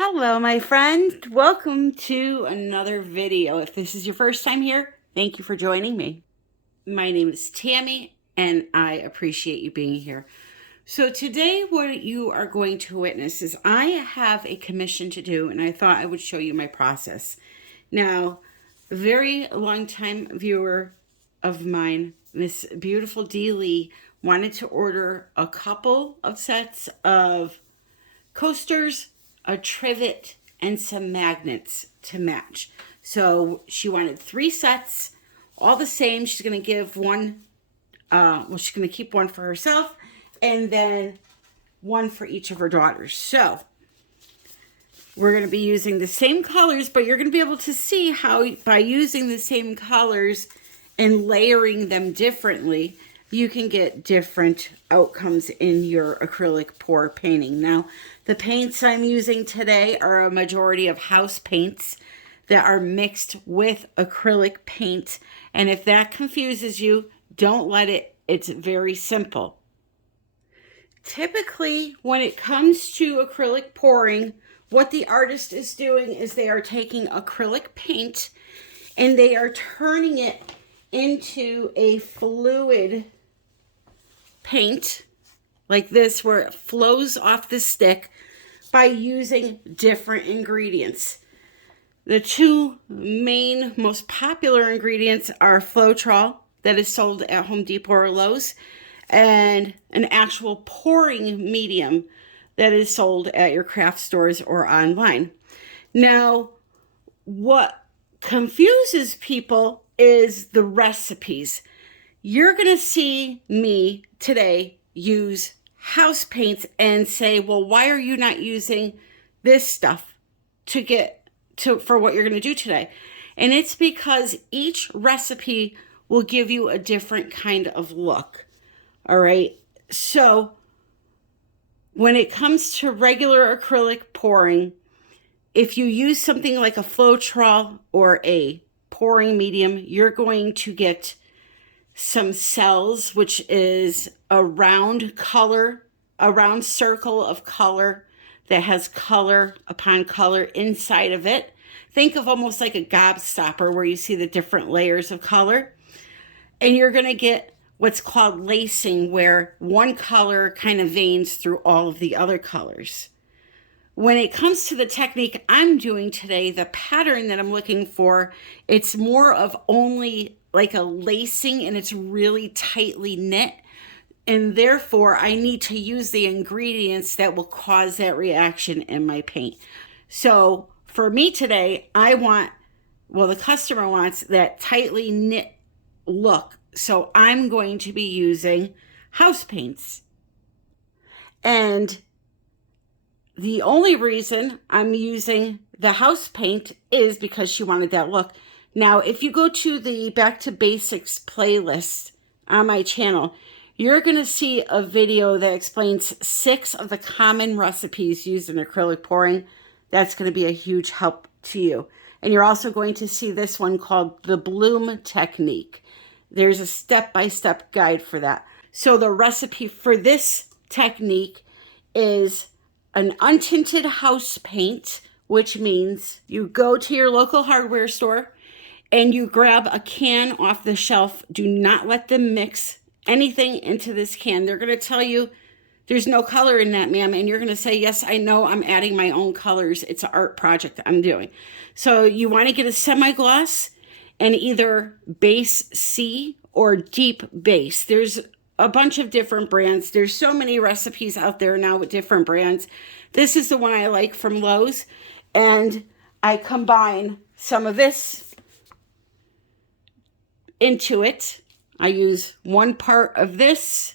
Hello, my friend. Welcome to another video. If this is your first time here, thank you for joining me. My name is Tammy, and I appreciate you being here. So today what you are going to witness is I have a commission to do, and I thought I would show you my process. Now, a very long time viewer of mine, Miss Beautiful D. Lee, wanted to order a couple of sets of coasters, a trivet, and some magnets to match. So she wanted 3 sets, all the same. She's going to give one, she's going to keep one for herself and then one for each of her daughters. So we're going to be using the same colors, but you're going to be able to see how by using the same colors and layering them differently, you can get different outcomes in your acrylic pour painting. Now, the paints I'm using today are a majority of house paints that are mixed with acrylic paint. And if that confuses you, don't let it. It's very simple. Typically, when it comes to acrylic pouring, what the artist is doing is they are taking acrylic paint and they are turning it into a fluid paint like this, where it flows off the stick by using different ingredients. The 2 main most popular ingredients are FLOETROL, that is sold at Home Depot or Lowe's, and an actual pouring medium that is sold at your craft stores or online. Now, what confuses people is the recipes. You're going to see me today use house paints and say, well, why are you not using this stuff for what you're going to do today? And it's because each recipe will give you a different kind of look. All right. So when it comes to regular acrylic pouring, if you use something like a FLOETROL or a pouring medium, you're going to get some cells, which is a round color, a round circle of color that has color upon color inside of it. Think of almost like a gobstopper where you see the different layers of color. And you're going to get what's called lacing, where one color kind of veins through all of the other colors. When it comes to the technique I'm doing today, the pattern that I'm looking for, it's more of only like a lacing, and it's really tightly knit. And therefore, I need to use the ingredients that will cause that reaction in my paint. So for me today, the customer wants that tightly knit look. So I'm going to be using house paints. And the only reason I'm using the house paint is because she wanted that look. Now, if you go to the Back to Basics playlist on my channel, you're going to see a video that explains 6 of the common recipes used in acrylic pouring. That's going to be a huge help to you. And you're also going to see this one called the bloom technique. There's a step-by-step guide for that. So the recipe for this technique is an untinted house paint, which means you go to your local hardware store and you grab a can off the shelf. Do not let them mix anything into this can. They're going to tell you there's no color in that, ma'am. And you're going to say, yes, I know, I'm adding my own colors. It's an art project I'm doing. So you want to get a semi-gloss and either base C or deep base. There's a bunch of different brands. There's so many recipes out there now with different brands. This is the one I like from Lowe's. And I combine some of this into it. I use 1 part of this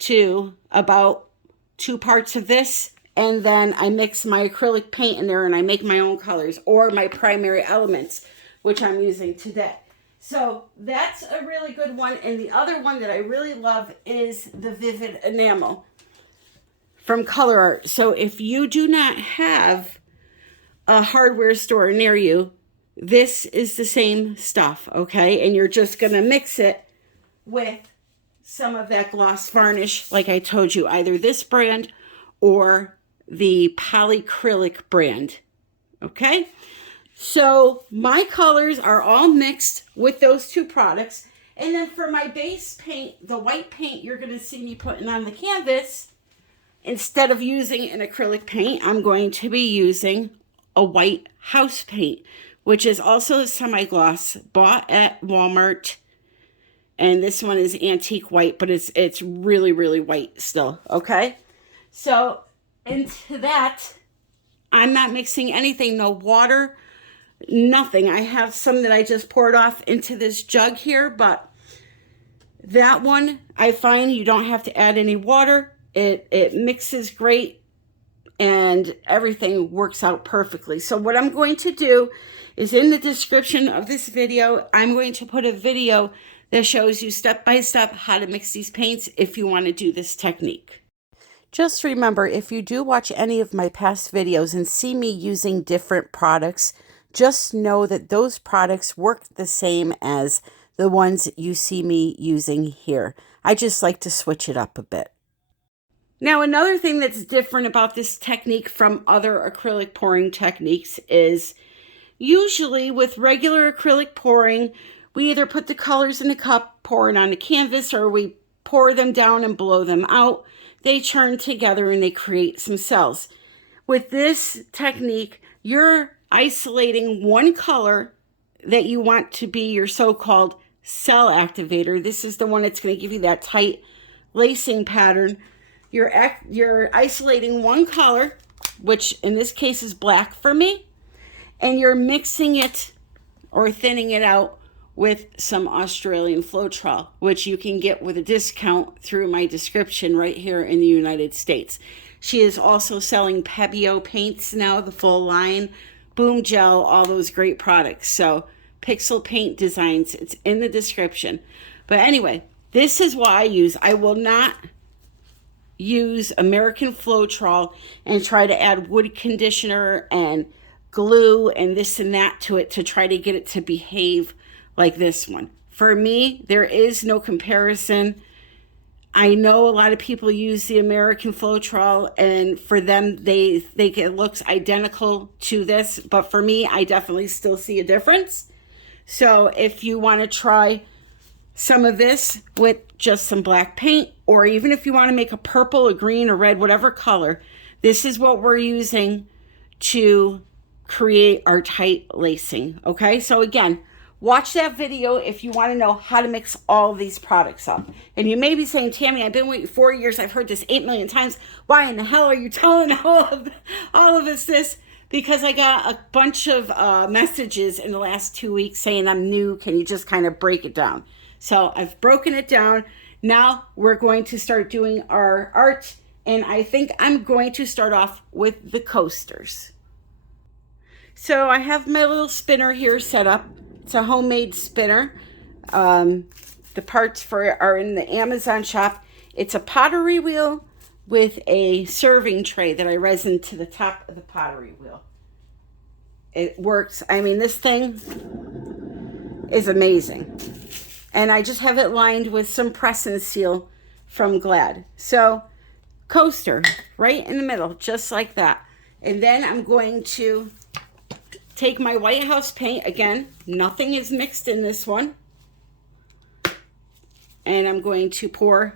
to about 2 parts of this, and then I mix my acrylic paint in there and I make my own colors or my primary elements, which I'm using today. So that's a really good one. And the other one that I really love is the Vivid Enamel from Color Art. So if you do not have a hardware store near you, this is the same stuff, okay? And you're just going to mix it with some of that gloss varnish, like I told you, either this brand or the Polyacrylic brand. Okay, so my colors are all mixed with those two products. And then for my base paint, the white paint you're going to see me putting on the canvas, instead of using an acrylic paint, I'm going to be using a white house paint, which is also a semi-gloss, bought at Walmart. And this one is antique white, but it's really, really white still, okay? So into that, I'm not mixing anything, no water, nothing. I have some that I just poured off into this jug here, but that one, I find you don't have to add any water. It mixes great and everything works out perfectly. So what I'm going to do is in the description of this video, I'm going to put a video that shows you step by step how to mix these paints if you want to do this technique. Just remember, if you do watch any of my past videos and see me using different products, just know that those products work the same as the ones you see me using here. I just like to switch it up a bit. Now, another thing that's different about this technique from other acrylic pouring techniques is usually with regular acrylic pouring, we either put the colors in a cup, pour it on the canvas, or we pour them down and blow them out. They churn together and they create some cells. With this technique, you're isolating one color that you want to be your so-called cell activator. This is the one that's going to give you that tight lacing pattern. You're isolating one color, which in this case is black for me, and you're mixing it or thinning it out with some Australian FLOETROL, which you can get with a discount through my description right here in the United States. She is also selling Pebeo paints now, the full line, Boom Gel, all those great products. So Pixel Paint Designs, it's in the description. But anyway, this is what I will not use American FLOETROL and try to add wood conditioner and glue and this and that to it to try to get it to behave like this one. For me, there is no comparison. I know a lot of people use the American FLOETROL, and for them, they think it looks identical to this. But for me, I definitely still see a difference. So if you want to try some of this with just some black paint, or even if you want to make a purple, a green, a red, whatever color, this is what we're using to create our tight lacing. Okay, so again, watch that video if you want to know how to mix all of these products up. And you may be saying, Tammy, I've been waiting 4 years. I've heard this 8 million times. Why in the hell are you telling all of us this? Because I got a bunch of messages in the last 2 weeks saying I'm new. Can you just kind of break it down? So I've broken it down. Now we're going to start doing our art. And I think I'm going to start off with the coasters. So I have my little spinner here set up. It's a homemade spinner. The parts for it are in the Amazon shop. It's a pottery wheel with a serving tray that I resin to the top of the pottery wheel. It works. I mean, this thing is amazing. And I just have it lined with some press and seal from Glad. So, coaster right in the middle, just like that. And then I'm going to take my White House paint. Again, nothing is mixed in this one. And I'm going to pour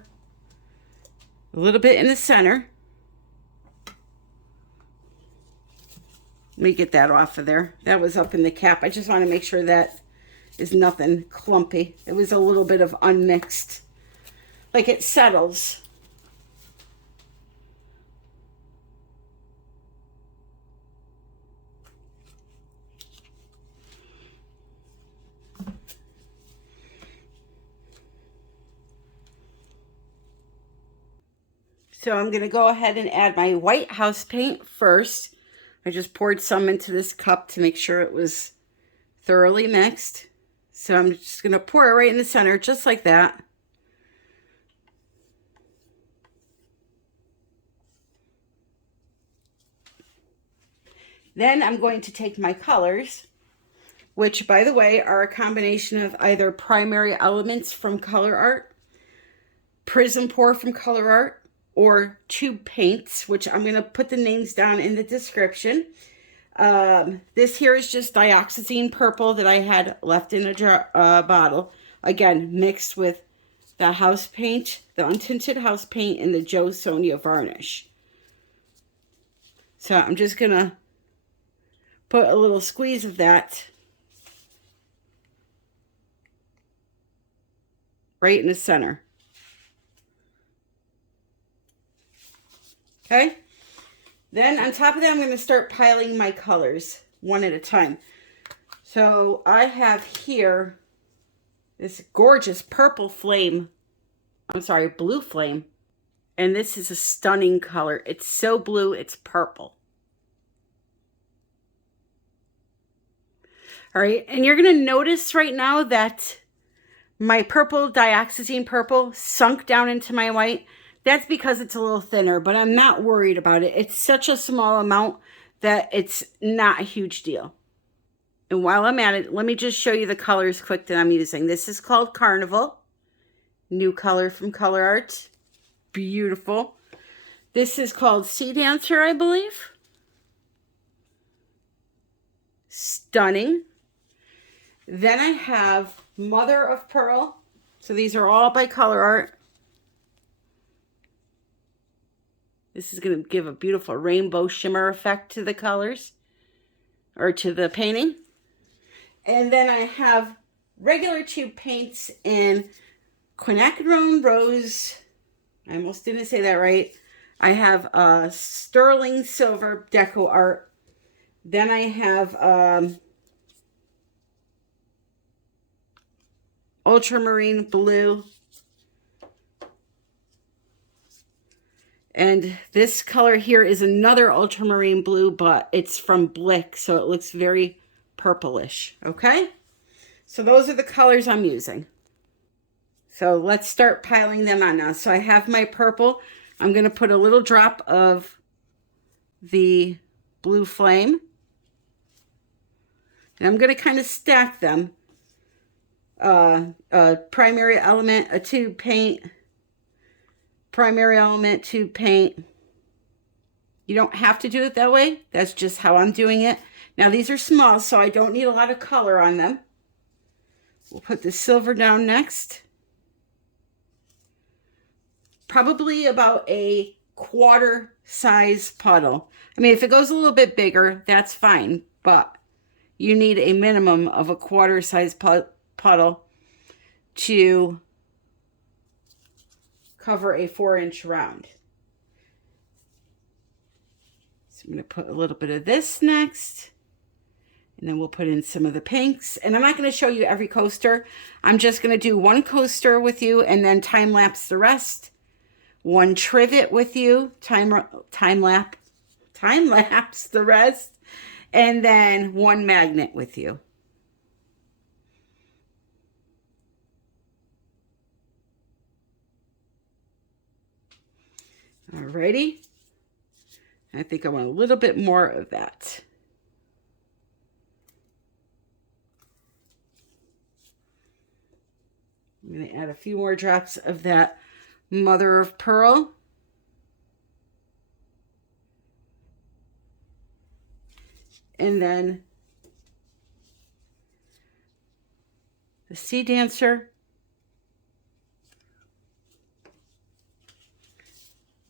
a little bit in the center. Let me get that off of there. That was up in the cap. I just want to make sure that is nothing clumpy. It was a little bit of unmixed. Like it settles. So I'm going to go ahead and add my White House paint first. I just poured some into this cup to make sure it was thoroughly mixed. So I'm just going to pour it right in the center, just like that. Then I'm going to take my colors, which, by the way, are a combination of either Primary Elements from Color Art, Prism Pour from Color Art, or tube paints, which I'm going to put the names down in the description. This here is just dioxazine purple that I had left in a jar, bottle. Again, mixed with the house paint, the untinted house paint, and the Joe Sonia varnish. So I'm just going to put a little squeeze of that right in the center. Okay? Then on top of that, I'm going to start piling my colors one at a time. So I have here this gorgeous purple flame. I'm sorry, blue flame. And this is a stunning color. It's so blue, it's purple. All right, and you're going to notice right now that my purple, dioxazine purple, sunk down into my white. That's because it's a little thinner, but I'm not worried about it. It's such a small amount that it's not a huge deal. And while I'm at it, let me just show you the colors quick that I'm using. This is called Carnival. New color from Color Art. Beautiful. This is called Sea Dancer, I believe. Stunning. Then I have Mother of Pearl. So these are all by Color Art. This is going to give a beautiful rainbow shimmer effect to the colors, or to the painting. And then I have regular tube paints in Quinacridone Rose. I almost didn't say that right. I have Sterling Silver Deco Art. Then I have Ultramarine Blue. And this color here is another ultramarine blue, but it's from Blick, so it looks very purplish, okay? So those are the colors I'm using. So let's start piling them on now. So I have my purple. I'm going to put a little drop of the blue flame. And I'm going to kind of stack them. A primary element, a tube paint, primary element, tube paint. You don't have to do it that way. That's just how I'm doing it. Now these are small, so I don't need a lot of color on them. We'll put the silver down next. Probably about a quarter size puddle. I mean, if it goes a little bit bigger, that's fine, but you need a minimum of a quarter size puddle to cover a 4-inch round. So I'm going to put a little bit of this next, and then we'll put in some of the pinks. And I'm not going to show you every coaster. I'm just going to do one coaster with you and then time lapse the rest. One trivet with you, time lapse the rest, and then one magnet with you. Alrighty. I think I want a little bit more of that. I'm going to add a few more drops of that Mother of Pearl. And then the Sea Dancer.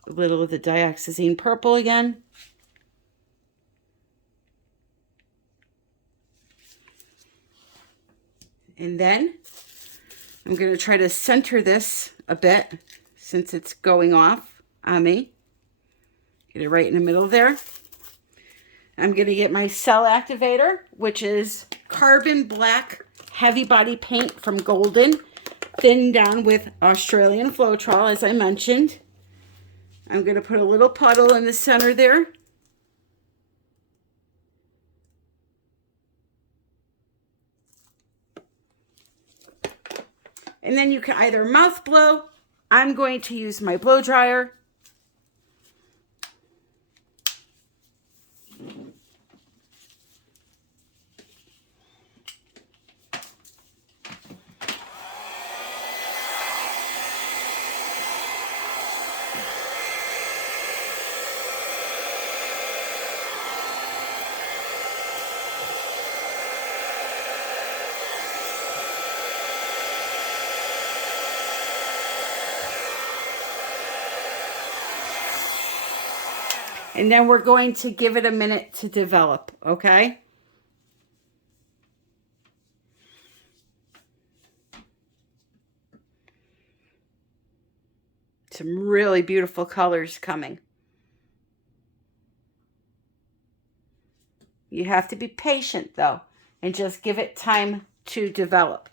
A little of the dioxazine purple again. And then I'm going to try to center this a bit since it's going off on me. Get it right in the middle there. I'm going to get my Cell Activator, which is carbon black heavy body paint from Golden, thinned down with Australian FLOETROL, as I mentioned. I'm going to put a little puddle in the center there. And then you can either mouth blow. I'm going to use my blow dryer. And then we're going to give it a minute to develop, okay? Some really beautiful colors coming. You have to be patient though, and just give it time to develop.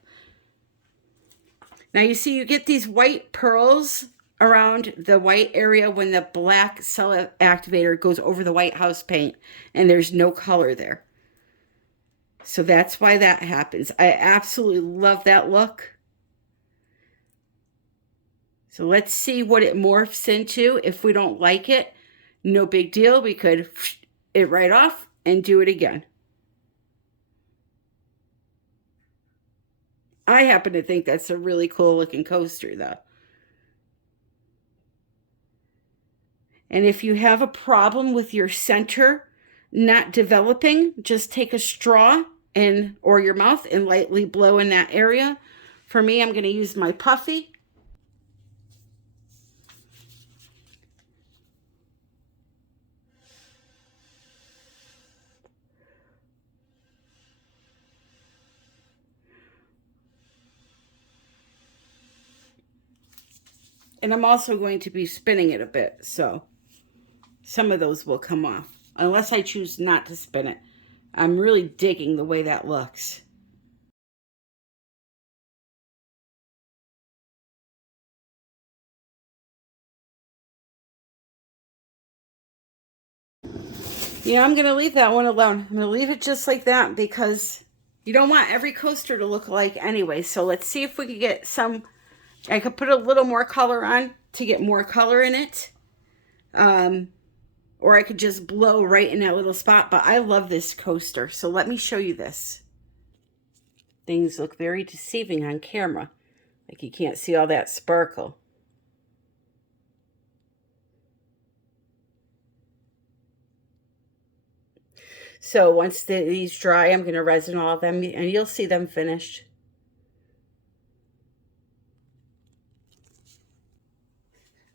Now you see you get these white pearls around the white area when the black cell activator goes over the white house paint and there's no color there. So that's why that happens. I absolutely love that look. So let's see what it morphs into. If we don't like it, no big deal. We could it right off and do it again. I happen to think that's a really cool looking coaster though. And if you have a problem with your center not developing, just take a straw and or your mouth and lightly blow in that area. For me, I'm going to use my puffy. And I'm also going to be spinning it a bit, so some of those will come off, unless I choose not to spin it. I'm really digging the way that looks. Yeah, I'm going to leave that one alone. I'm going to leave it just like that because you don't want every coaster to look alike anyway. So let's see if we can get some. I could put a little more color on to get more color in it. Or I could just blow right in that little spot. But I love this coaster. So let me show you this. Things look very deceiving on camera. Like you can't see all that sparkle. So once these dry, I'm going to resin all of them and you'll see them finished.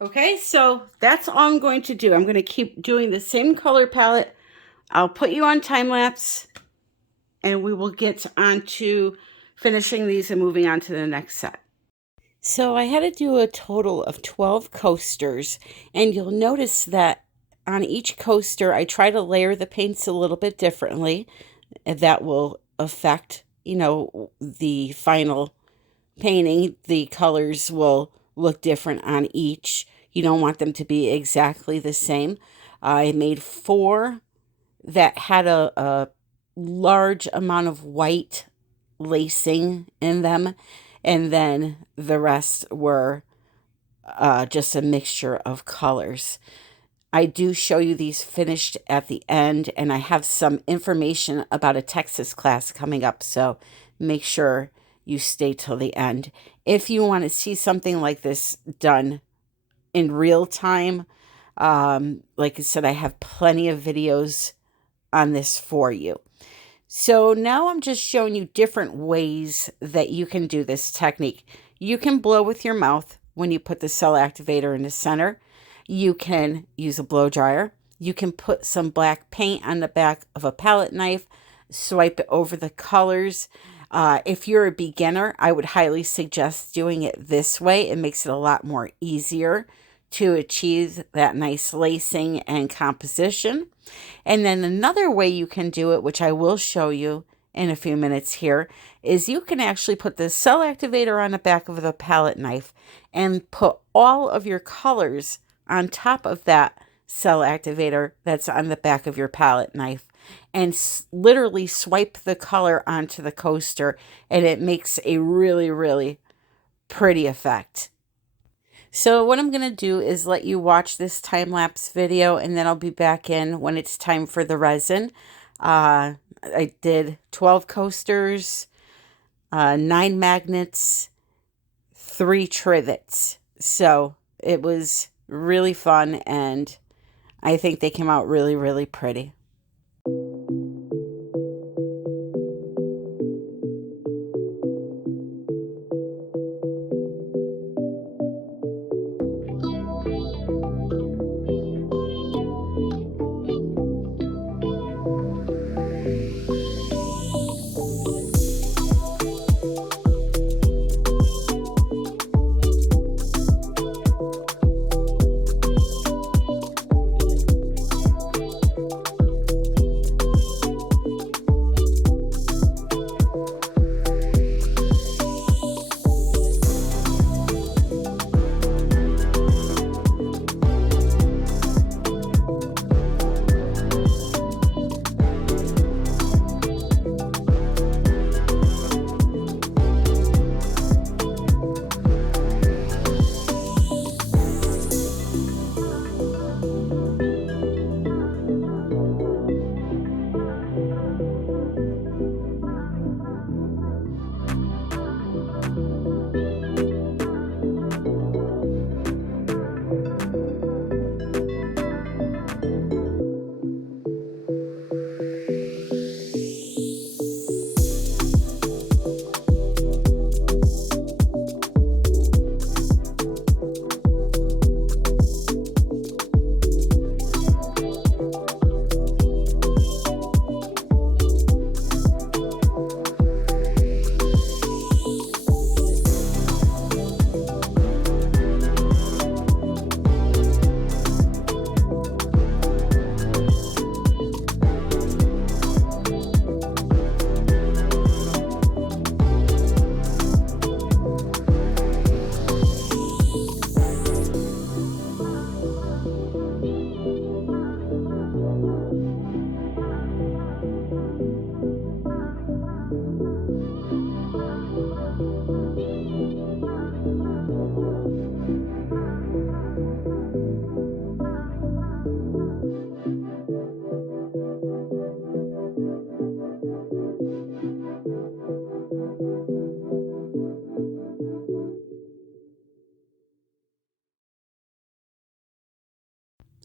Okay, so that's all I'm going to do. I'm going to keep doing the same color palette. I'll put you on time lapse and we will get on to finishing these and moving on to the next set. So I had to do a total of 12 coasters, and you'll notice that on each coaster I try to layer the paints a little bit differently. That will affect, you know, the final painting. The colors will look different on each. You don't want them to be exactly the same. I made 4 that had a large amount of white lacing in them, and then the rest were just a mixture of colors. I do show you these finished at the end, and I have some information about a Texas class coming up, so make sure you stay till the end. If you want to see something like this done in real time, like I said, I have plenty of videos on this for you. So now I'm just showing you different ways that you can do this technique. You can blow with your mouth when you put the cell activator in the center. You can use a blow dryer. You can put some black paint on the back of a palette knife, swipe it over the colors. If you're a beginner, I would highly suggest doing it this way. It makes it a lot more easier to achieve that nice lacing and composition. And then another way you can do it, which I will show you in a few minutes here, is you can actually put the cell activator on the back of the palette knife and put all of your colors on top of that cell activator that's on the back of your palette knife, and literally swipe the color onto the coaster, and it makes a really, really pretty effect. So what I'm going to do is let you watch this time-lapse video, and then I'll be back in when it's time for the resin. I did 12 coasters, 9 magnets, 3 trivets. So it was really fun, and I think they came out really, really pretty.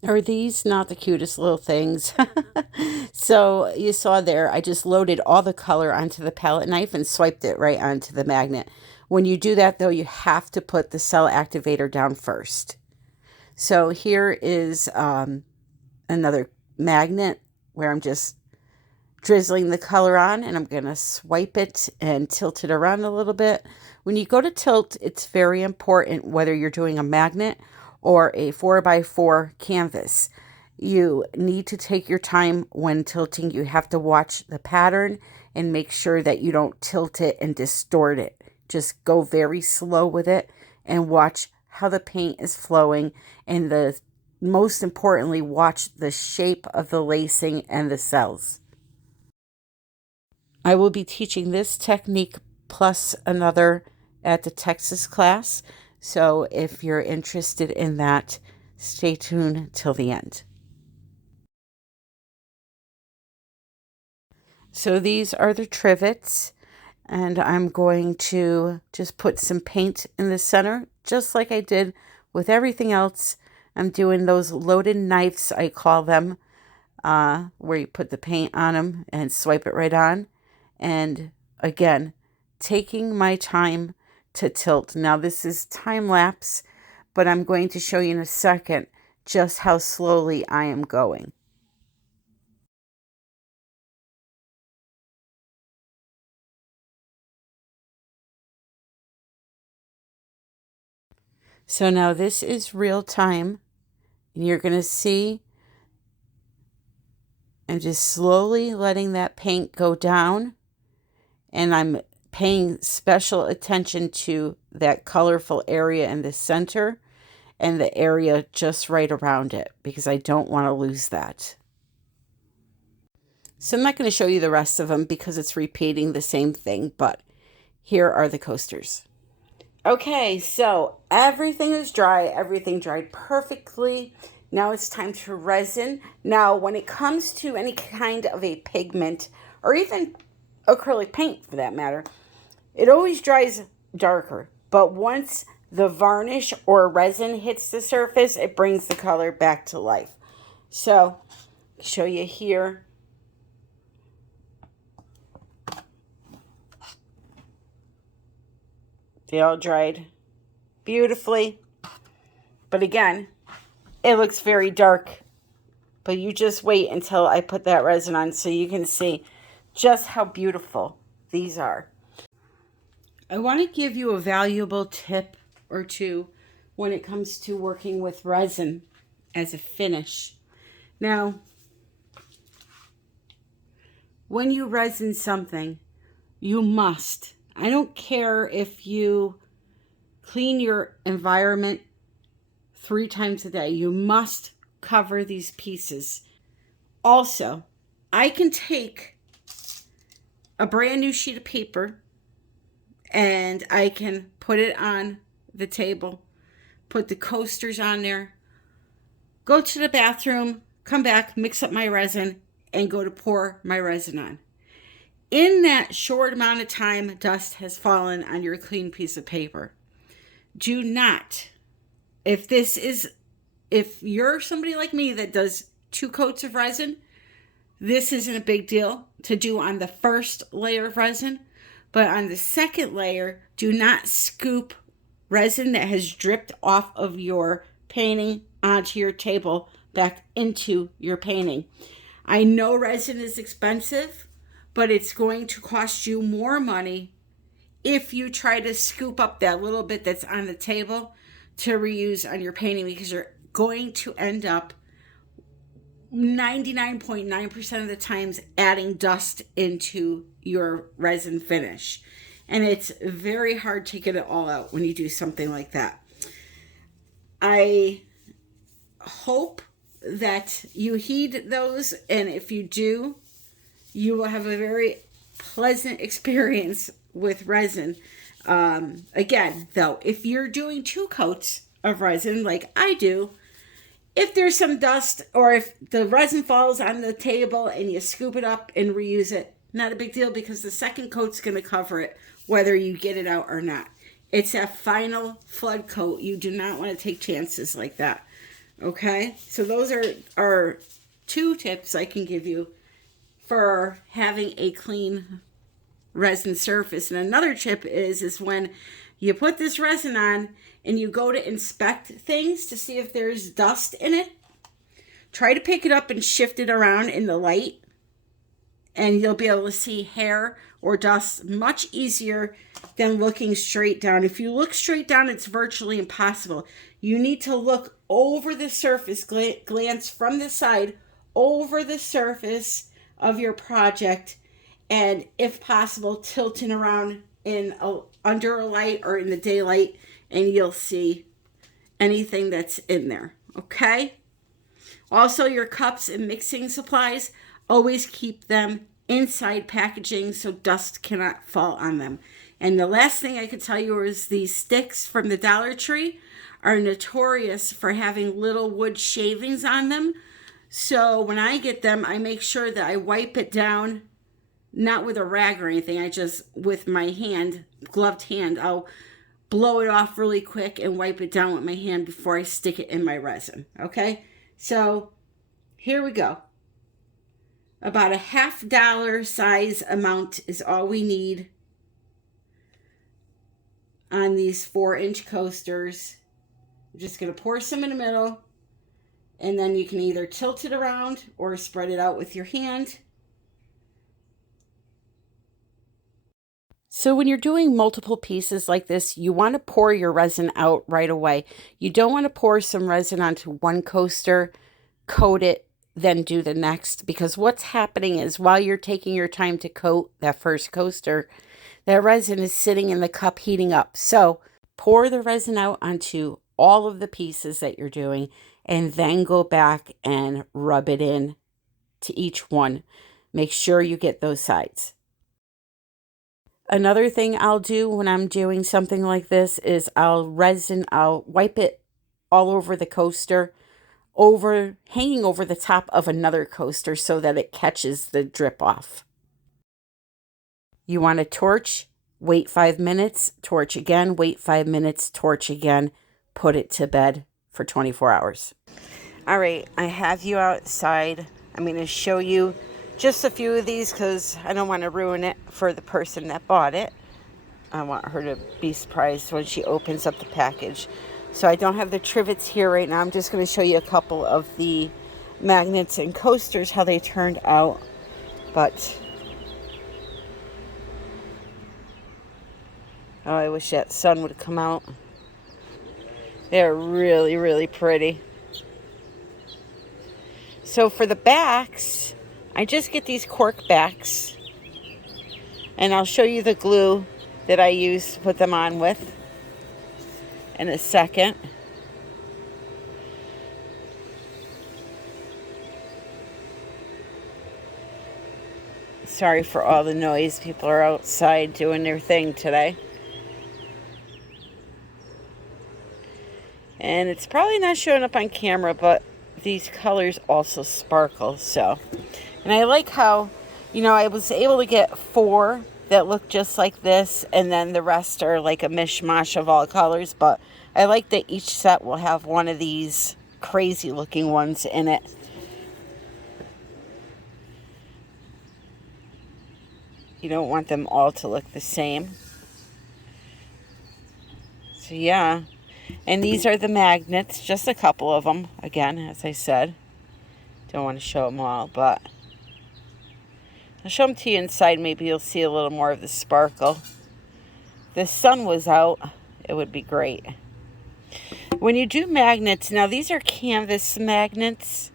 Are these not the cutest little things? So you saw there, I just loaded all the color onto the palette knife and swiped it right onto the magnet. When you do that, though, you have to put the cell activator down first. So here is another magnet where I'm just drizzling the color on, and I'm going to swipe it and tilt it around a little bit. When you go to tilt, it's very important whether you're doing a magnet or a 4x4 canvas. You need to take your time when tilting. You have to watch the pattern and make sure that you don't tilt it and distort it. Just go very slow with it and watch how the paint is flowing, and most importantly, watch the shape of the lacing and the cells. I will be teaching this technique plus another at the Texas class. So if you're interested in that, stay tuned till the end. So these are the trivets, and I'm going to just put some paint in the center, just like I did with everything else. I'm doing those loaded knives, I call them, where you put the paint on them and swipe it right on. And again, taking my time to tilt. Now this is time lapse, but I'm going to show you in a second just how slowly I am going. So now this is real time, and you're going to see I'm just slowly letting that paint go down, and I'm paying special attention to that colorful area in the center and the area just right around it, because I don't want to lose that. So I'm not going to show you the rest of them because it's repeating the same thing, but here are the coasters. Okay, so everything is dry. Everything dried perfectly. Now it's time to resin. Now, when it comes to any kind of a pigment, or even acrylic paint for that matter, it always dries darker. But once the varnish or resin hits the surface, it brings the color back to life. So, I'll show you here. They all dried beautifully. But again, it looks very dark. But you just wait until I put that resin on so you can see just how beautiful these are. I want to give you a valuable tip or two when it comes to working with resin as a finish. Now, when you resin something, you must. I don't care if you clean your environment 3 times a day. You must cover these pieces. Also, I can take a brand new sheet of paper and I can put it on the table, put the coasters on there, go to the bathroom, come back, mix up my resin, and go to pour my resin on. In that short amount of time, dust has fallen on your clean piece of paper. Do not, if you're somebody like me that does 2 coats of resin, this isn't a big deal to do on the first layer of resin. But on the second layer, do not scoop resin that has dripped off of your painting onto your table back into your painting. I know resin is expensive, but it's going to cost you more money if you try to scoop up that little bit that's on the table to reuse on your painting, because you're going to end up 99.9% of the times adding dust into your resin finish. And it's very hard to get it all out when you do something like that. I hope that you heed those, and if you do, you will have a very pleasant experience with resin. Again, though, if you're doing 2 coats of resin like I do, if there's some dust or if the resin falls on the table and you scoop it up and reuse it, not a big deal, because the second coat's going to cover it whether you get it out or not. It's a final flood coat. You do not want to take chances like that. Okay, so those are 2 tips I can give you for having a clean resin surface. And another tip is when you put this resin on and you go to inspect things to see if there's dust in it, try to pick it up and shift it around in the light, and you'll be able to see hair or dust much easier than looking straight down. If you look straight down, it's virtually impossible. You need to look over the surface, glance from the side over the surface of your project, and if possible, tilting around under a light or in the daylight, and you'll see anything that's in there. Okay? Also, your cups and mixing supplies, always keep them inside packaging so dust cannot fall on them. And the last thing I could tell you is these sticks from the Dollar Tree are notorious for having little wood shavings on them. So when I get them, I make sure that I wipe it down, not with a rag or anything. I just, with my hand, gloved hand, I'll blow it off really quick and wipe it down with my hand before I stick it in my resin. Okay? So here we go. About a $50 size amount is all we need on these 4-inch coasters. I'm just going to pour some in the middle, and then you can either tilt it around or spread it out with your hand. So when you're doing multiple pieces like this, you want to pour your resin out right away. You don't want to pour some resin onto one coaster, coat it, then do the next, because what's happening is while you're taking your time to coat that first coaster, that resin is sitting in the cup heating up. So pour the resin out onto all of the pieces that you're doing, and then go back and rub it in to each one. Make sure you get those sides. Another thing I'll do when I'm doing something like this is I'll wipe it all over the coaster, hanging over the top of another coaster so that it catches the drip off. You want to torch, wait 5 minutes, torch again, wait 5 minutes, torch again, put it to bed for 24 hours. All right, I have you outside. I'm going to show you just a few of these because I don't want to ruin it for the person that bought it. I want her to be surprised when she opens up the package. So I don't have the trivets here right now. I'm just going to show you a couple of the magnets and coasters, how they turned out. But oh, I wish that sun would come out. They're really, really pretty. So for the backs, I just get these cork backs, and I'll show you the glue that I use to put them on with in a second. Sorry for all the noise. People are outside doing their thing today. And it's probably not showing up on camera, but these colors also sparkle. So, and I like how, I was able to get 4 that look just like this, and then the rest are like a mishmash of all colors. But I like that each set will have one of these crazy looking ones in it. You don't want them all to look the same. So yeah. And these are the magnets, just a couple of them, again, as I said. Don't want to show them all, but I'll show them to you inside. Maybe you'll see a little more of the sparkle. If the sun was out, it would be great. When you do magnets, now these are canvas magnets.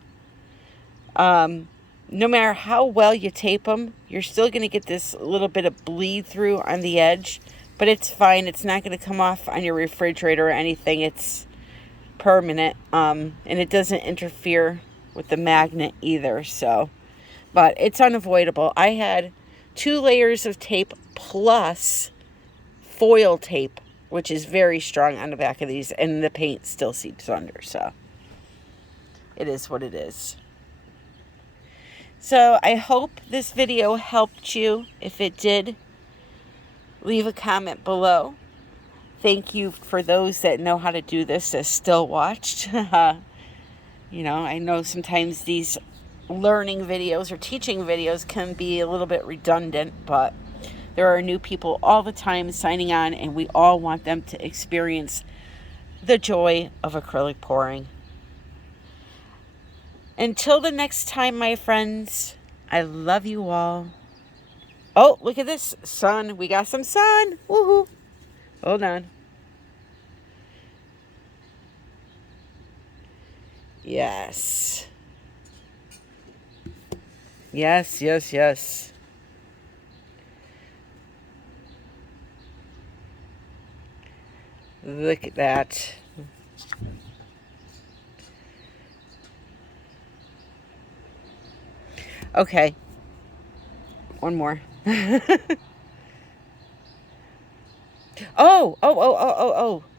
No matter how well you tape them, you're still going to get this little bit of bleed through on the edge. But it's fine. It's not going to come off on your refrigerator or anything. It's permanent. And it doesn't interfere with the magnet either. So, but it's unavoidable. I had 2 layers of tape plus foil tape, which is very strong on the back of these. And the paint still seeps under. So, it is what it is. So, I hope this video helped you. If it did, leave a comment below. Thank you for those that know how to do this that still watched. You know, I know sometimes these learning videos or teaching videos can be a little bit redundant, but there are new people all the time signing on, and we all want them to experience the joy of acrylic pouring. Until the next time, my friends, I love you all. Oh, look at this sun. We got some sun. Woohoo. Hold on. Yes. Yes, yes, yes. Look at that. Okay. One more. Oh.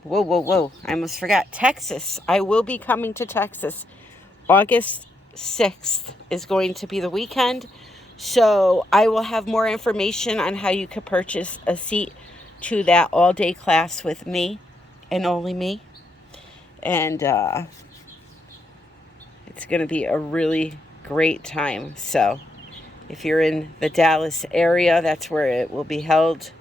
Whoa. I almost forgot. Texas. I will be coming to Texas. August 6th is going to be the weekend. So I will have more information on how you could purchase a seat to that all-day class with me and only me. And it's going to be a really great time. So if you're in the Dallas area, that's where it will be held.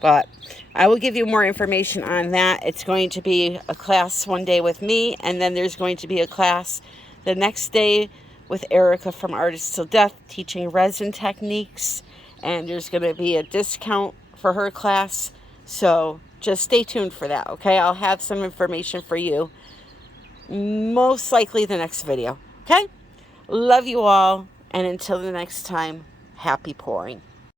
But I will give you more information on that. It's going to be a class one day with me, and then there's going to be a class the next day with Erica from Artist Till Death teaching resin techniques. And there's going to be a discount for her class. So just stay tuned for that, okay? I'll have some information for you most likely the next video, okay? Love you all, and until the next time, happy pouring.